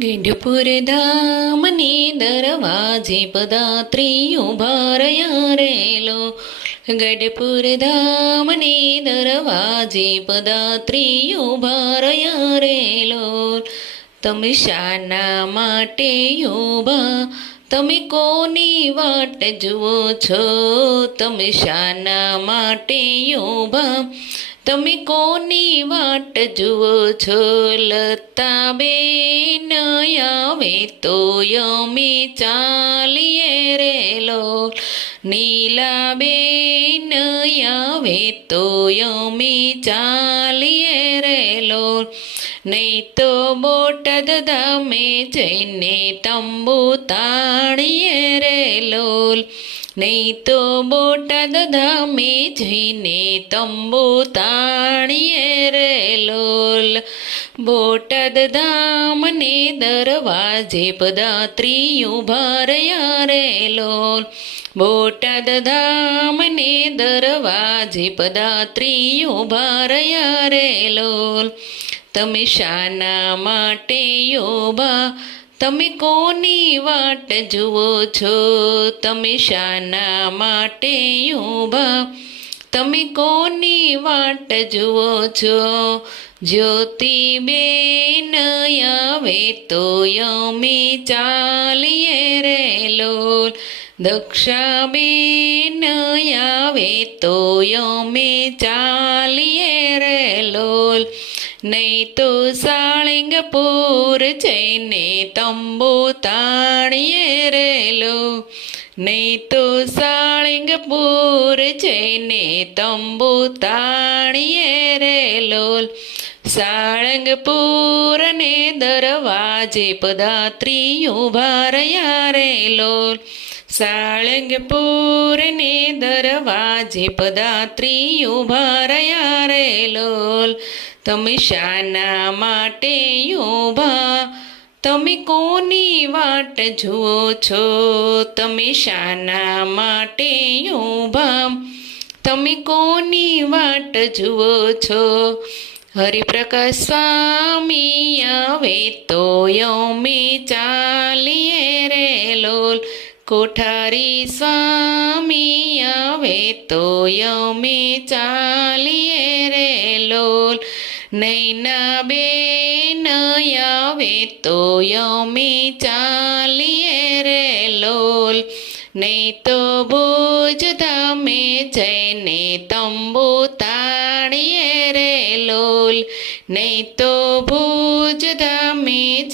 ગેંઢપુર ધામની દરવાજે પદાત્રી ઉભા રહ્યા રેલો. ગઢપુર ધામની દરવાજે પદાત્રી ઉભા રહ્યા રેલો. તમે શાના માટે ઉભા, તમે કોની વાટ જુઓ છો? તમે શાના માટે ઉભા, તમે કોની વાટ જુઓ છો? લતાબેન આવે તો અમે ચાલીએ રેલો. નીલાબેન આવે તો અમે ચાલીએ રેલો. નહીં તો બોટાદ ધામે જઈને તંબુ તાણીએ રેલો. નહીં તો બોટાદ ધામે જઈને તંબુ તાણીએ રેલો. બોટાદ ધામને દરવાજે પદાત્રી ઉભા રહ્યા રેલો. બોટાદ ધામને દરવાજે પદાત્રી ઉભા રહ્યા રેલો. તમે શાના માટે ઉભા, તમે કોની વાટ જુઓ છો? તમે શાના માટે ઉભા, તમે કોની વાટ જુઓ છો? જ્યોતિબેન આવે તો અમે ચાલીએ રેલો. દક્ષાબેન આવે તો અમે ચાલીએ રેલો. નહીં તો સાળંગપુર જઈને તંબુ તાણીએ રેલો. નહીં તો સાળંગપુર જઈને તંબુ તાણીએ રેલો. સાળંગપુરને દરવાજે પદાત્રી ઉભા રહ્યા રેલો. સાળંગપુરને દરવાજે પદાત્રી ઉભા રહ્યા રેલો. તમે શાના માટે ઉભા, તમે કોની વાટ જુઓ છો? તમે શાના માટે ઉભા, તમે કોની વાટ જુઓ છો? હરિપ્રકાશ સ્વામી આવે તો અમે ચાલીએ રેલો. કોઠારી સ્વામી આવે તો અમે ચાલીએ રેલો. નૈનાબેન આવે તો અમે ચાલીએ રેલો. નહીં તો ભુજ ધામે જઈને તંબુ તાણીએ રેલો. નહીં તો ભુજ ધામે